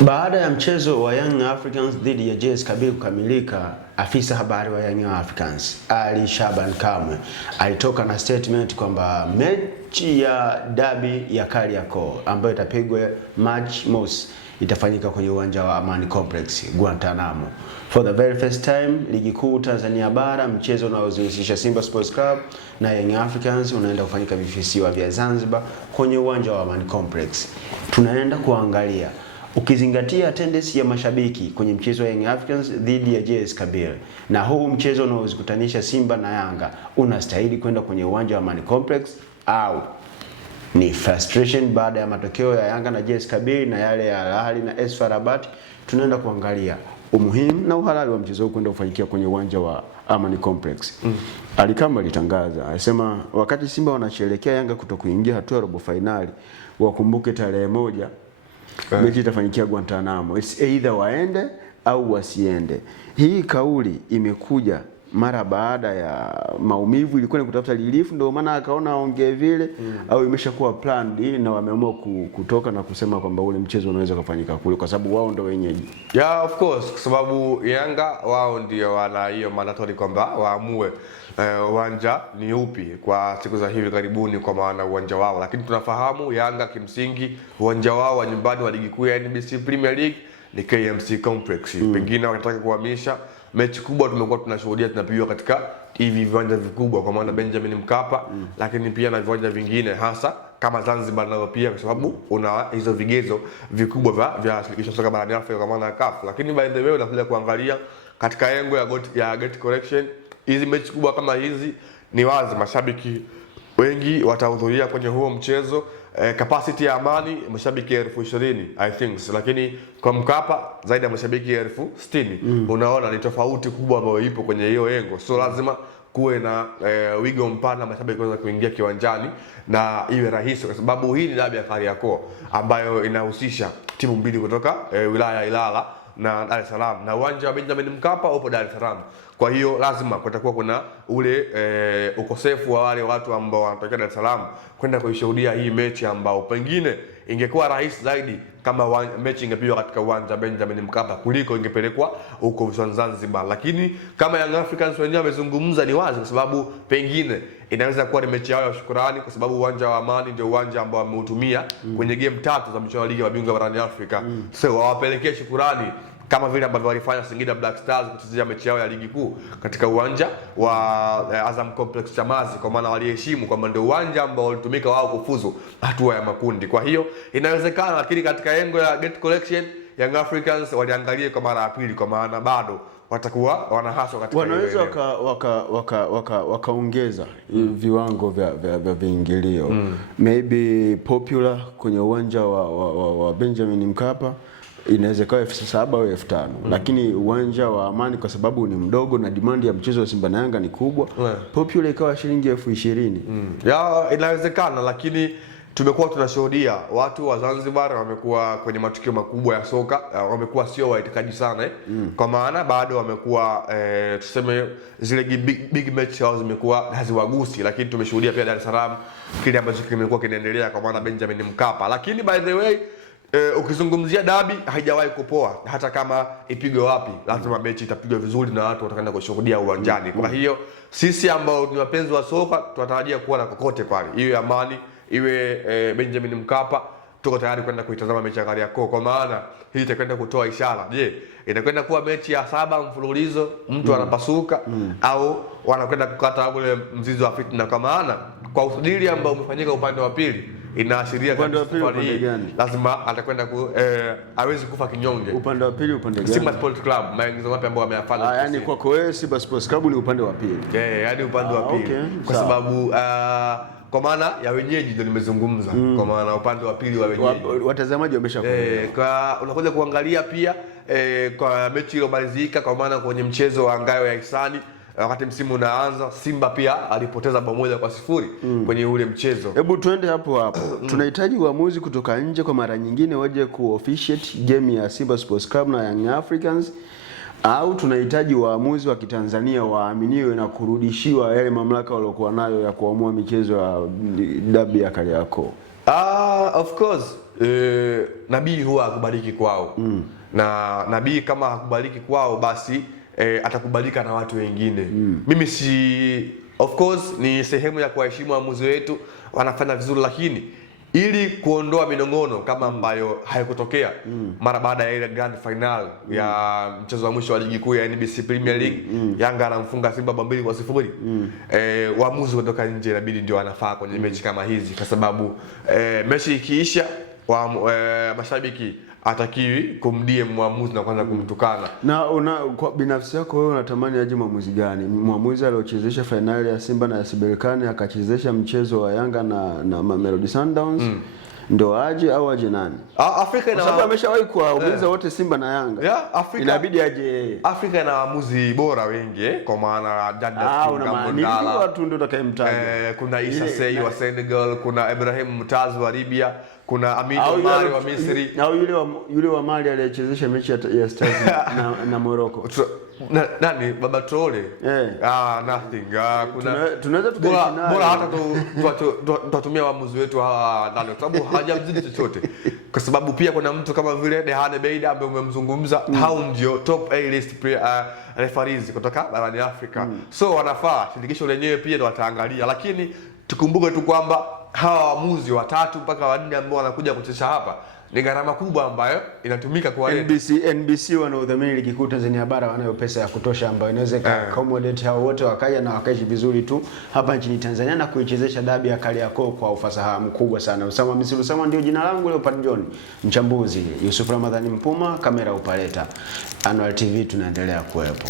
Baada ya mchezo wa Young Africans dhidi ya JS Kabylie kukamilika, afisa habari wa Young Africans Ali Shaban Kamwe alitoka na statement kwamba mechi ya dabi ya Kariakoo ambayo itapigwa March mosi itafanyika kwenye uwanja wa Amani Complex Guantanamo. For the very first time, ligi kuu Tanzania bara, mchezo unaozihusisha Simba Sports Club na Young Africans unaenda kufanyika visiwa vya Zanzibar kwenye uwanja wa Amani Complex. Tunaenda kuangalia ukizingatia attendance ya mashabiki kwenye mchezo wa Young Africans dhidi ya JS Kabylie na huu mchezo unaozikutanisha Simba na Yanga, unastahili kwenda kwenye uwanja wa Amani Complex au ni frustration baada ya matokeo ya Yanga na JS Kabylie na yale ya Al Ahly na AS FAR Rabat? Tunaenda kuangalia umuhimu na uhalali wa mchezo huu kwenda kufanyikia kwenye uwanja wa Amani Complex. Ali Kamwe alitangaza, alisema wakati Simba wanasherehekea Yanga kutokuingia hatua ya robo finali, wakumbuke tarehe 1 mechi itafanyikia Guantanamo. It's either waende au wasiende. Hii kauli imekuja mara baada ya maumivu, ilikuwa ni kutafuta relief, ndio maana akaona aongee vile au imeshakuwa planned na wameamua kutoka na kusema kwamba ule mchezo unaweza kufanyika kule kwa sababu wao ndio wenyeji. Yeah, of course, kwa sababu Yanga wao ndio wana hiyo mandatory kwamba waamue uwanja ni upi kwa siku za hivi karibuni, kwa maana uwanja wao. Lakini tunafahamu Yanga kimsingi uwanja wao wa nyumbani wa ligi kuu ya NBC Premier League ni KMC Complex. Pengine wanataka kuhamisha mechi kubwa, tumekuwa tunashuhudia tunapigwa katika hivi viwanja vikubwa kwa maana Benjamin Mkapa, lakini pia na viwanja vingine hasa kama Zanzibar nao pia, kwa sababu una hizo vigezo vikubwa vya shirikisho soka barani Afrika kwa maana CAF. Lakini by the way unakuja kuangalia katika engo ya gate collection, hizi mechi kubwa kama hizi ni wazi mashabiki wengi watahudhuria kwenye huo mchezo. Capacity ya Amani mashabiki 20,000 I think, lakini kwa Mkapa zaidi ya mashabiki 60,000. Unaona ni tofauti kubwa ambayo ipo kwenye hiyo engo, so lazima kuwe na wigo mpana mashabiki waweza kuingia kiwanjani na iwe rahisi, kwa sababu hii ni dabi ya Kariakoo ambayo inahusisha timu mbili kutoka wilaya ya Ilala na Dar es Salaam, na uwanja wa Benjamin Mkapa upo Dar es Salaam. Kwa hiyo lazima kutakuwa kuna ule ukosefu wa wale watu ambao wanatokea Dar es Salaam kwenda kuishuhudia hii mechi, ambao pengine ingekuwa rahisi zaidi kama mechi ingepigwa katika uwanja Benjamin Mkapa kuliko ingepelekwa huko Zanzibar. Lakini kama Young Africans wenyewe wamezungumza, ni wazi kwa sababu pengine inaweza kuwa ni mechi yao ya shukrani, kwa sababu uwanja wa Amani ndio uwanja ambao wameutumia kwenye game 3 za michuano ya ligi ya mabingwa barani Afrika. So wawapelekee shukrani kama vile ambavyo walifanya Singida Black Stars kuchezea mechi yao ya ligi kuu katika uwanja wa Azam Complex Chamazi, kwa maana waliheshimu kwamba ndio uwanja ambao ulitumika wao kufuzu hatua ya makundi. Kwa hiyo inawezekana, lakini katika engo ya gate collection Young Africans waliangalie kwa mara ya pili, kwa maana bado watakuwa wanahaswa katika wanaweza wakaongeza viwango vya viingilio. Maybe popular kwenye uwanja wa Benjamin Mkapa inaweza kuwa 7,000 au 5,000, lakini uwanja wa Amani kwa sababu ni mdogo na demand ya mchezo wa Simba na Yanga ni kubwa, popular ikawa shilingi 20,000. Ya inawezekana, lakini tumekuwa tunashuhudia watu wa Zanzibar wamekuwa kwenye matukio makubwa ya soka, wamekuwa sio waitikaji sana kwa maana bado wamekuwa tuseme zile big match zao zimekuwa haziwagusi, lakini tumeshuhudia pia Dar es Salaam kile ambacho kimekuwa kinaendelea kwa maana Benjamin Mkapa. Lakini by the way ukizungumzia dabi haijawahi kupoa, hata kama ipigwe wapi lazima mechi itapigwa vizuri na watu watakwenda kushuhudia uwanjani. Kwa hiyo sisi ambao ni wapenzi wa soka tunatarajia kuona kokote pale, iwe Amani iwe Benjamin Mkapa, tuko tayari kwenda kuitazama mechi ya Kariakoo, kwa maana hii itakwenda kutoa ishara. Je, inakwenda kuwa mechi ya 7 mfululizo mtu anapasuka au wanakwenda kukata ule mzizi wa fitna? Kwa maana kwa usajili ambao umefanyika upande wa pili inaashiria upande wa pili lazima atakwenda hawezi kufa kinyonge. Upande wa pili upande gani? Simba Sports Club maingizo wapi ambao wameyafanya? Yani kwako wewe Simba Sports Club ni upande wa pili. Yani upande wa pili. Okay. Kwa sababu kwa maana ya wenyeji ndio nimezungumza. Kwa maana upande wa pili wa wenyeji. Watazamaji wameshakuelewa. Kwa unakuja kuangalia pia kwa mechi iliyomalizika, kwa maana kwenye mchezo wa Ngayo ya Hisani wakati msimu unaanza, Simba pia alipoteza bao 1-0 kwenye ule mchezo. Hebu twende hapo. Tunahitaji uamuzi kutoka nje kwa mara nyingine waje ku-officiate game ya Simba Sports Club na Young Africans, au tunahitaji waamuzi wa Kitanzania waaminiwe na kurudishiwa yale mamlaka waliokuwa nayo ya kuamua michezo ya dabi ya Kariakoo? Of course nabii huwa hakubaliki kwao. Na nabii kama hakubaliki kwao basi atakubalika na watu wengine. Mimi of course ni sehemu ya kuheshimu waamuzi wetu, wanafanya vizuri, lakini ili kuondoa minong'ono kama ambayo haikutokea mara baada ya ile grand final ya mchezo wa mwisho wa ligi kuu ya NBC Premier League, Yanga anamfunga Simba 2-0, waamuzi kutoka nje inabidi ndio wanafaa kwenye mechi kama hizi, kwa sababu mechi ikiisha mashabiki atakiwi kumdie mwamuzi na kwanza kumtukana. Na kwa binafsi yako wewe unatamani aje mwamuzi gani? Mwamuzi aliochezesha finali ya Simba na ya Berkane akachezesha mchezo wa Yanga na Mamelodi Sundowns ndio aje au aje nani? Afrika ina sababu ameshawahi kuwaumiza wote Simba na Yanga. Inabidi aje. Afrika ina waamuzi bora wengi kwa maana Janda Ngambondala watu ndio utakayemtaja. Kuna Issa Sey wa Senegal, kuna Ibrahim Mutaz wa Libya, kuna Amin Omari wa Misri, na yule wa Mali aliyechezesha mechi ya Stars na Morocco. Nani Baba Traore? Nothing. Tunaweza tukashindana. Bora hata tutumia waamuzi wetu hawa ndani kwa sababu hajamzidi chochote. Kwa sababu pia kuna mtu kama vile Dehane Beida ambaye umemzungumza, hao ndio top A list referees kutoka barani Afrika. So wanafaa shirikisho lenyewe pia ndio wataangalia, lakini tukumbuke tu kwamba hawa waamuzi 3 mpaka 4 ambao wanakuja kucheza hapa ni gharama kubwa ambayo inatumika kwa NBC wanaodhamini ligi kuu Tanzania bara wanayo pesa ya kutosha ambayo inaweza accommodate hao wote wakaja na wakaishi vizuri tu hapa nchini Tanzania na kuichezesha dabi ya Kariakoo kwa ufasaha mkubwa sana. Usama Misri Usama ndio jina langu, Leopard John mchambuzi, Yusuf Ramadhani Mpuma, kamera upaleta. Annual TV tunaendelea kuwepo.